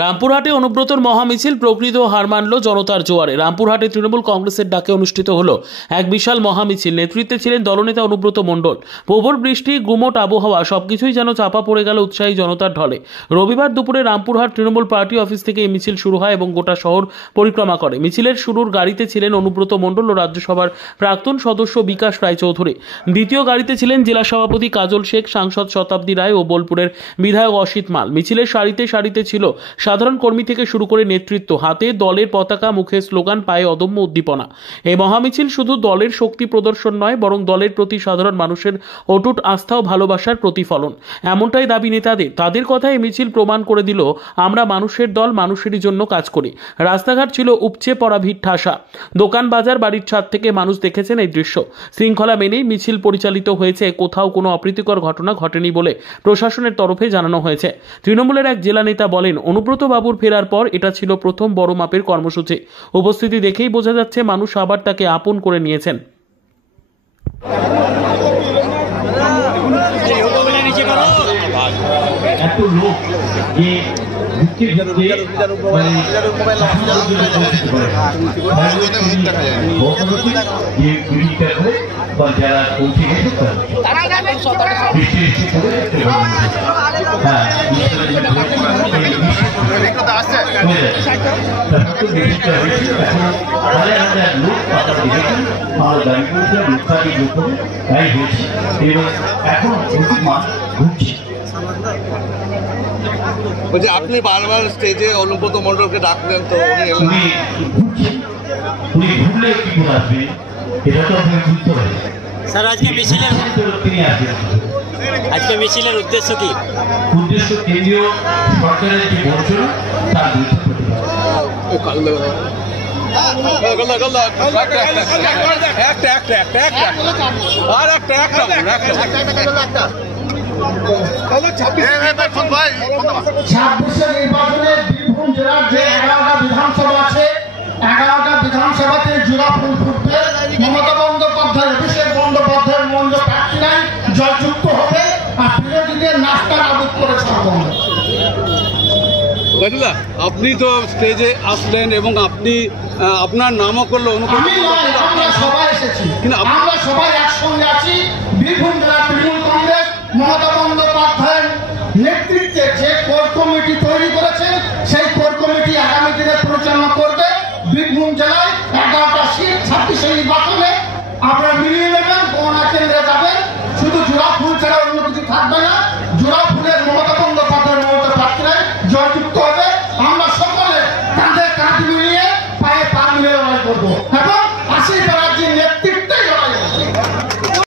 রামপুরহাটে অনুব্রতর মহামিছিল প্রকৃত হার মানল জনতার জোয়ারে। রামপুরহাটে তৃণমূল কংগ্রেসের ডাকে অনুষ্ঠিত হলো এক বিশাল মহামিছিল। নেতৃত্বে ছিলেন দলনেতা অনুব্রত মণ্ডল। প্রবল বৃষ্টি, গুমোট আবহাওয়া সবকিছুই যেন চাপা পড়ে গেল উৎসাহী জনতার ঢলে। রবিবার দুপুরে রামপুরহাট তৃণমূল পার্টি অফিস থেকে এই মিছিল শুরু হয় এবং গোটা শহর পরিক্রমা করে। মিছিলের শুরুর গাড়িতে ছিলেন অনুব্রত মণ্ডল ও রাজ্যসভার প্রাক্তন সদস্য বিকাশ রায়চৌধুরী। দ্বিতীয় গাড়িতে ছিলেন জেলা সভাপতি কাজল শেখ, সাংসদ শতাব্দী রায় ও বোলপুরের বিধায়ক অসিত মাল। মিছিলের সারিতে সারিতে ছিল সাধারণ কর্মী থেকে শুরু করে নেতৃত্ব, হাতে দলের পতাকা, মুখে স্লোগান, পায়ে অদম্য উদ্দীপনা। এই মহামিছিল শুধু দলের শক্তি প্রদর্শন নয়, বরং দলের প্রতি সাধারণ মানুষের অটুট আস্থা ও ভালোবাসার প্রতিফলন। এমনটাই দাবি নেতাদের। তাদের কথায় এই মিছিল প্রমাণ করে দিল, আমরা মানুষের দল, মানুষেরই জন্য কাজ করি। রাস্তাঘাট ছিল উপচে পড়া ভিড় ঠাসা। দোকান বাজার, বাড়ির ছাদ থেকে মানুষ দেখেছেন এই দৃশ্য। শৃঙ্খলা মেনেই মিছিল পরিচালিত হয়েছে, কোথাও কোনো অপ্রীতিকর ঘটনা ঘটেনি বলে প্রশাসনের তরফে জানানো হয়েছে। তৃণমূলের এক জেলা নেতা বলেন, অনুব্রত বাবুর ফেরার পর এটা ছিল প্রথম বড় মাপের কর্মসূচি। উপস্থিতি দেখেই বোঝা যাচ্ছে মানুষ আবার তাকে আপন করে নিয়েছেন। বলছি, আপনি বারবার স্টেজে অনুব্রত মণ্ডলকে ডাকলেন, তো স্যার আজকে মিছিলের উদ্দেশ্য কি? উদ্দেশ্য কেন্দ্রীয় সরকারের যে বঞ্চনা তার নির্বাচনে বীরভূম জেলার যে 11টা বিধানসভা আছে, 11টা বিধানসভাতে জোড়া ফুল ফুটবে। মমতা বন্দ্যোপাধ্যায়, অভিষেক বন্দ্যোপাধ্যায়ের মঞ্চ প্রার্থী নাই, জয়যুক্ত হবে। আর বিরোধীদের নাস্তা নাবুদ করে ছাড়বেন। আপনি তো স্টেজে আসলেন এবং আপনি আপনার নামও করলো। আমরা সবাই এসেছি, আমরা সবাই একসঙ্গে আছি। বীরভূম জেলা তৃণমূল কংগ্রেস মমতা বন্দ্যোপাধ্যায়ের নেতৃত্বে যে কোর কমিটি তৈরি করেছেন, সেই কোর কমিটি আগামী দিনে পরিচালনা করবে। বীরভূম জেলায় 11টা সিট 26 নির্বাচনে আপনারা মিলিয়ে নেবেন, গণনা কেন্দ্রে যাবেন। শুধু জোড়া ফুল ছাড়া অন্য কিছু থাকবে না। জোড়া ফুলের মমতা বন্দ্যোপাধ্যায়ের মমতা প্রার্থীরা জয়যুক্ত হবে। আমরা সকলে কাঁধে কাঁধ মিলিয়ে